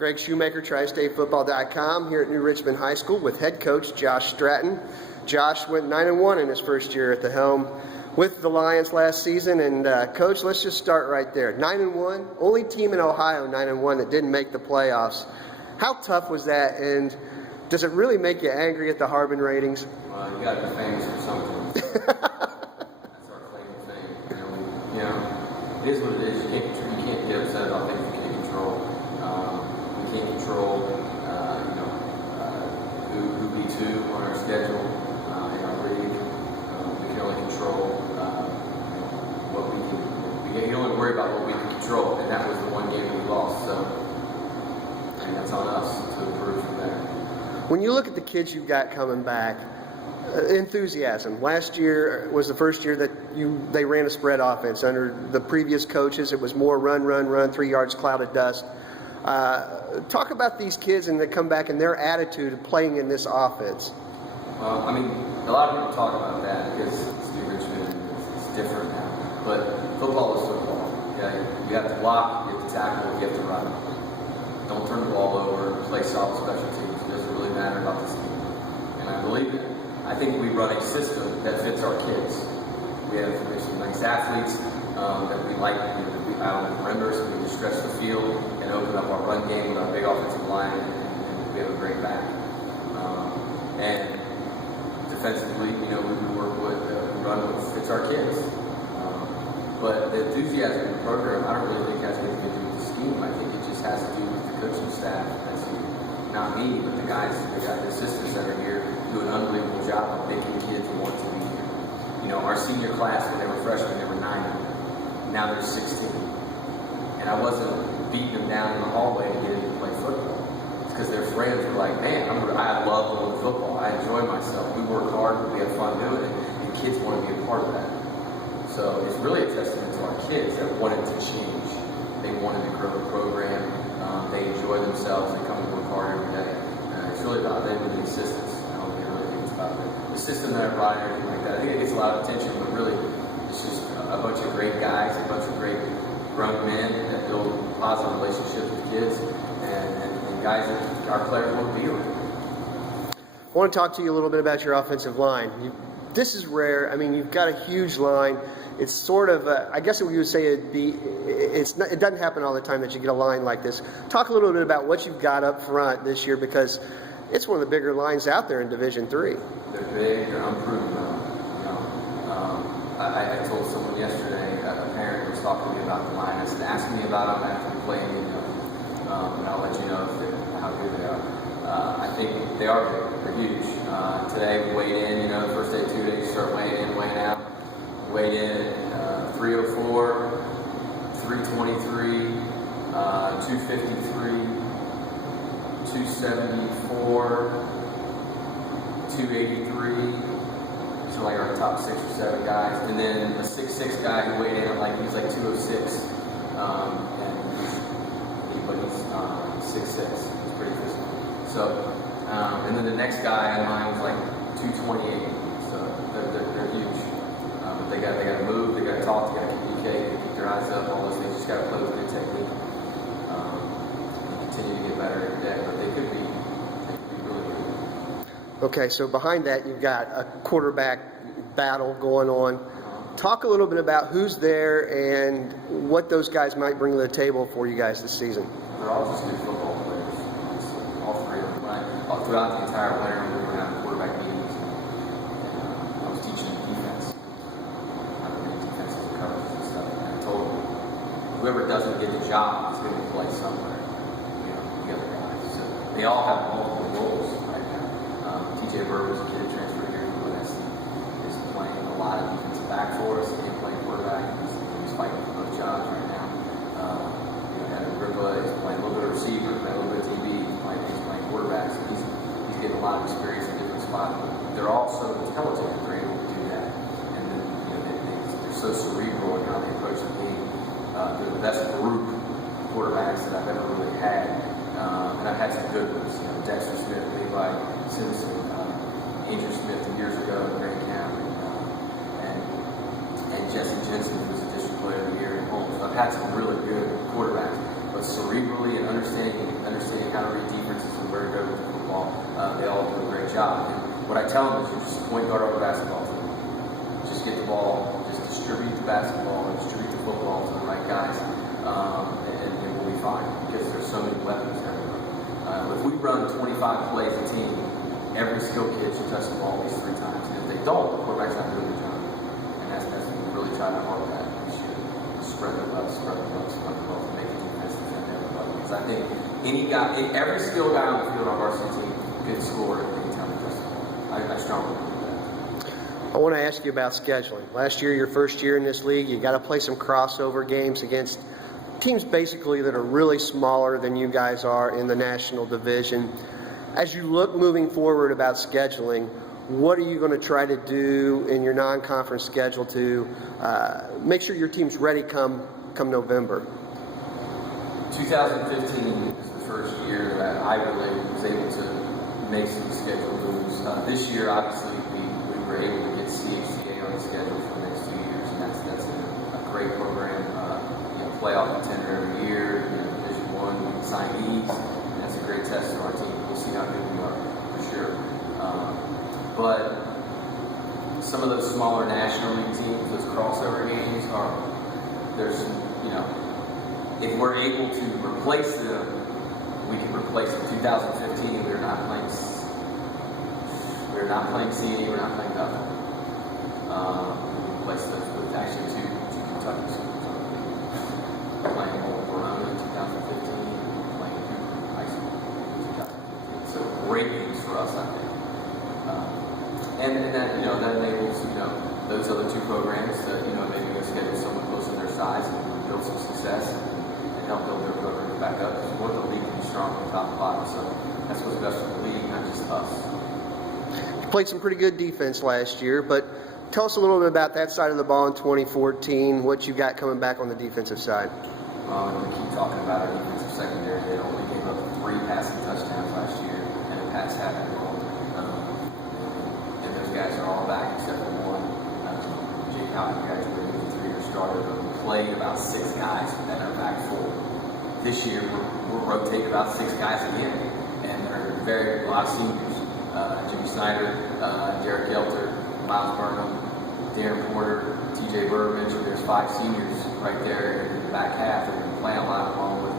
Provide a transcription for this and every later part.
Greg Shoemaker, tristatefootball.com, here at New Richmond High School with head coach Josh Stratton. Josh went 9-1 in his first year at the helm with the Lions last season. And Coach, let's just start right there. 9-1, only team in Ohio 9-1 that didn't make the playoffs. How tough was that, and does it really make you angry at the Harbin ratings? Well, you got to be famous for something. That's our claim to fame. It is what it is. You can't get upset about things you can't control. We can't control, who beats who on our schedule in our league. We can only control what we can. You can only worry about what we can control, and that was the one game we lost. So, and that's on us to improve from there. When you look at the kids you've got coming back, enthusiasm. Last year was the first year that they ran a spread offense. Under the previous coaches, it was more run, 3 yards, cloud of dust. Talk about these kids and they come back and their attitude of playing in this offense. Well, I mean, a lot of people talk about that because it's New Richmond and it's different now. But football is football. Okay? You have to block, you have to tackle, you have to run. Don't turn the ball over, play solid special teams. It doesn't really matter about this team. And I believe it. I think we run a system that fits our kids. We have some nice athletes that we like. We out on the perimeters, we can stretch the field and open up our run game with our big offensive line, and we have a great back. And defensively, we work with run what fits our kids. But the enthusiasm in the program, I don't really think has anything to do with the scheme. I think it just has to do with the coaching staff. That's not me, but the assistants that are here do an unbelievable job of making kids want to be here. Our senior class, when they were freshmen, they were 9. Now they're 16. And I wasn't beating them down in the hallway to get in to play football. It's because their friends were like, man, I love going to football. I enjoy myself. We work hard, but we have fun doing it. And kids want to be a part of that. So it's really a testament to our kids that wanted to change. They wanted to grow the program. They enjoy themselves. They come and work hard every day. It's really about them and the assistants. I don't really think it's about the system that I brought and everything like that. I think it gets a lot of attention, but really it's just a bunch of great guys, a bunch of great grown men that build positive relationships with kids and guys that our players want to be with. I want to talk to you a little bit about your offensive line. This is rare. I mean, you've got a huge line. It's sort of, I guess what you would say it doesn't happen all the time that you get a line like this. Talk a little bit about what you've got up front this year, because it's one of the bigger lines out there in Division III. They're big, they're unproven. I told someone yesterday, a parent was talking to me about the line. I said, ask me about them after we play them, and I'll let you know how good they are. I think they are big, they're huge. Today we weighed in, the first day, 2 days, start weighing in, weighing out. Weighed in 304, 323, 253, 274, 283. So like our top 6 or 7 guys, and then a 6'6" guy who weighed in he's like 206, but he's 6'6". He's pretty physical. So, and then the next guy in line was like 228. So they're huge. They got to move, they got to talk, they got to keep keep their eyes up, all those things. Just got to play with good technique. Continue to get better every day, but they could be really good. Okay, so behind that you've got a quarterback battle going on. Talk a little bit about who's there and what those guys might bring to the table for you guys this season. They're all just good football players. All 3 of them. Right? Throughout the entire winter, we were having quarterback meetings. I was teaching defense. Whoever doesn't get the job is going to play somewhere, the other guys. So they all have multiple roles right now. TJ Burber's a kid transfer here to UNSC, is playing a lot of defensive back for us. He's playing quarterback. He's fighting for both jobs right now. Adam Gribba is playing a little bit of receiver, playing a little bit of DB. He's playing quarterback, so he's getting a lot of experience in different spots. But they're all so intelligent that they're able to do that. And then they're so cerebral in how they approach the game. They're the best group of quarterbacks that I've ever really had. And I've had some good ones. Dexter Smith, Levi Simpson, Andrew Smith 2 years ago in Grant County, and Jesse Jensen, who's a district player of the year at home. So I've had some really good quarterbacks, but cerebrally and understanding job. And what I tell them is you're just a point guard over a basketball team. Just get the ball, just distribute the basketball and distribute the football to the right guys, and we'll be fine because there's so many weapons everywhere. If we run 25 plays a team, every skilled kid should touch the ball at least 3 times. And if they don't, the quarterback's not doing the job. And that's what we really try to harp at. We should spread the love, spread the love, spread the love, to make the defense defend everybody. Because I think every skilled guy on the field on our varsity team could score anytime he touches the ball. I strongly believe that. I want to ask you about scheduling. Last year, your first year in this league, you got to play some crossover games against teams basically that are really smaller than you guys are in the national division. As you look moving forward about scheduling, what are you going to try to do in your non-conference schedule to make sure your team's ready come November? 2015 is the first year that I really was able to make some schedule moves. This year, obviously, we were able to get CHCA on the schedule for the next 2 years, and that's a great program. Playoff contender every year, Division I signees, and that's a great test to our team. We'll see how good we are, for sure. But some of those smaller National League teams, those crossover games, if we're able to replace them, we can replace them. 2015, we were not playing CNE, we're not playing nothing. We replaced those with actually two Kentucky schools. Playing Verona in 2015, playing high school in 2015. So great news for us, I think. And that that enables those other 2 programs to maybe go schedule someone close to their size and build some success and help build their programs back up. Because we want the league to be strong from top to bottom. So that's what's best for the league, not just us. You played some pretty good defense last year, but tell us a little bit about that side of the ball in 2014, what you got coming back on the defensive side. We keep talking about our defensive secondary. They only gave up 3 passing touchdowns last year, and the pass happened wrong. And those guys are all back except for one. Jake Houghton graduated as a 3-year starter, but we played about 6 guys that are back full. This year, we'll rotate about 6 guys again, and they're a lot of seniors. Jimmy Snyder, Derek Gelter, Miles Burnham, Darren Porter, TJ Burbridge. There's 5 seniors right there in the back half that we're playing a lot along with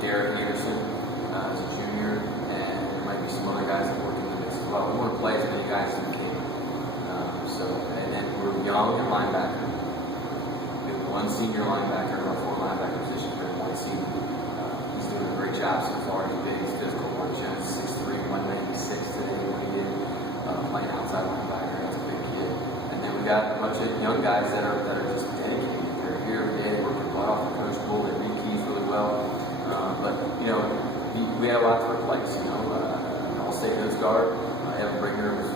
Garrett Anderson as a junior, and there might be some other guys that work in the mix as well. We want to play as many guys as we can. And then we're young at linebacker. We have 1 senior linebacker in our 4 linebacker position for 1 senior. He's doing a great job so far. He's big, he's physical. Mark Jones, 6'3", 196 today when he did playing outside linebacker. That's a big kid. And then we got a bunch of young guys that are just dedicated. They're here every day, working butt off the coach bull. They read keys really well. But we have a lot to replace. An all-state nose guard. Evan Bringer was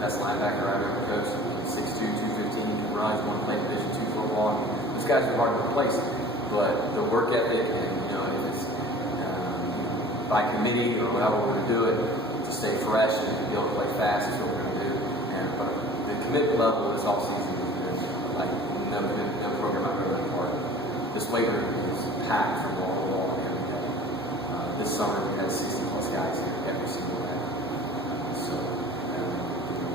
best linebacker I've ever coached. 6'2", 215, can run. He's won to play Division II football. Those guys are hard to replace. But the work ethic and if it's by committee or however we're going to do it, to stay fresh and be able to play fast is what we're going to do. But the commitment level is all season. Like no program I've ever been part of. This weight room is packed from wall to wall every day. This summer we had 60+ guys here every single day.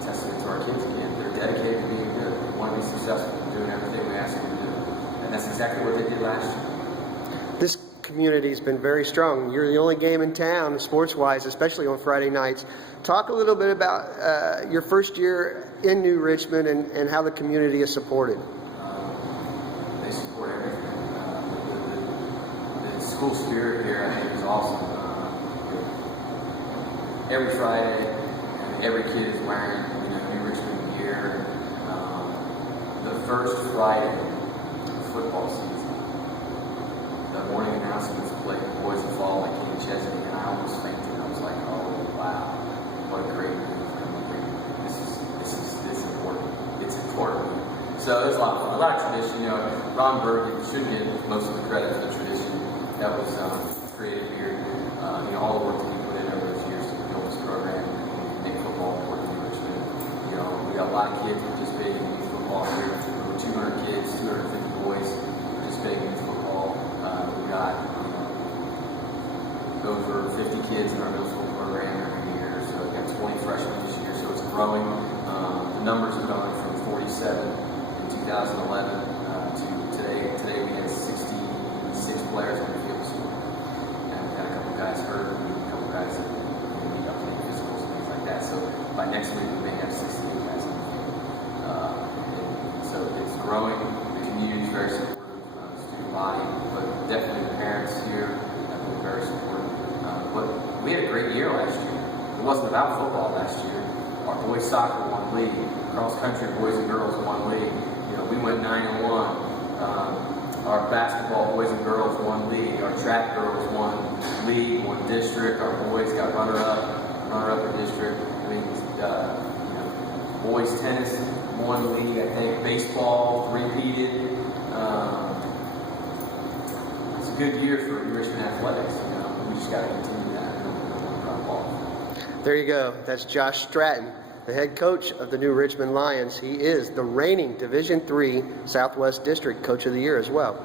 Testament to our kids again. They're dedicated to being good. They want to be successful and doing everything we ask them to do. And that's exactly what they did last year. This community's been very strong. You're the only game in town, sports-wise, especially on Friday nights. Talk a little bit about your first year in New Richmond and how the community is supported. They support everything. The school spirit here, I think, is awesome. Every Friday, every kid is wearing New Richmond gear. The first Friday of football season, the morning announcements played Boys of Fall like Kenny Chesney, and I almost fainted. I was like, oh wow, what a great move. This is important. It's important. So it was a lot of fun. A lot of tradition. Ron Berg should get most of the credit for the tradition that was created here. All the work that we put in over those years to build this program and make football important in Richmond. We got a lot of kids participating in youth football here. Over 200 kids, 250 boys participating in youth football. We got over 50 kids in our middle school program every year, so we got 20 freshmen this year, so it's growing. The numbers are going from 47 in 2011 to today. Today we had 66 players on the field this morning. And we had a couple guys hurt, we had a couple guys that need up to make physicals and things like that. So by next week we may have 68 guys on the field. So it's growing. The community is very supportive, the student body, but definitely the parents here have been very supportive. But we had a great year last year. It wasn't about football last year. Our boys soccer won league. Cross country boys and girls won league. You know, we went 9-1. Our basketball boys and girls won league. Our track girls won league, won district. Our boys got runner-up in district. I mean, boys tennis won league. I think baseball repeated. It's a good year for Richmond athletics. You know, we just got to continue that. We don't want to drop off. There you go. That's Josh Stratton, the head coach of the new Richmond Lions. He is the reigning Division III Southwest District Coach of the Year as well.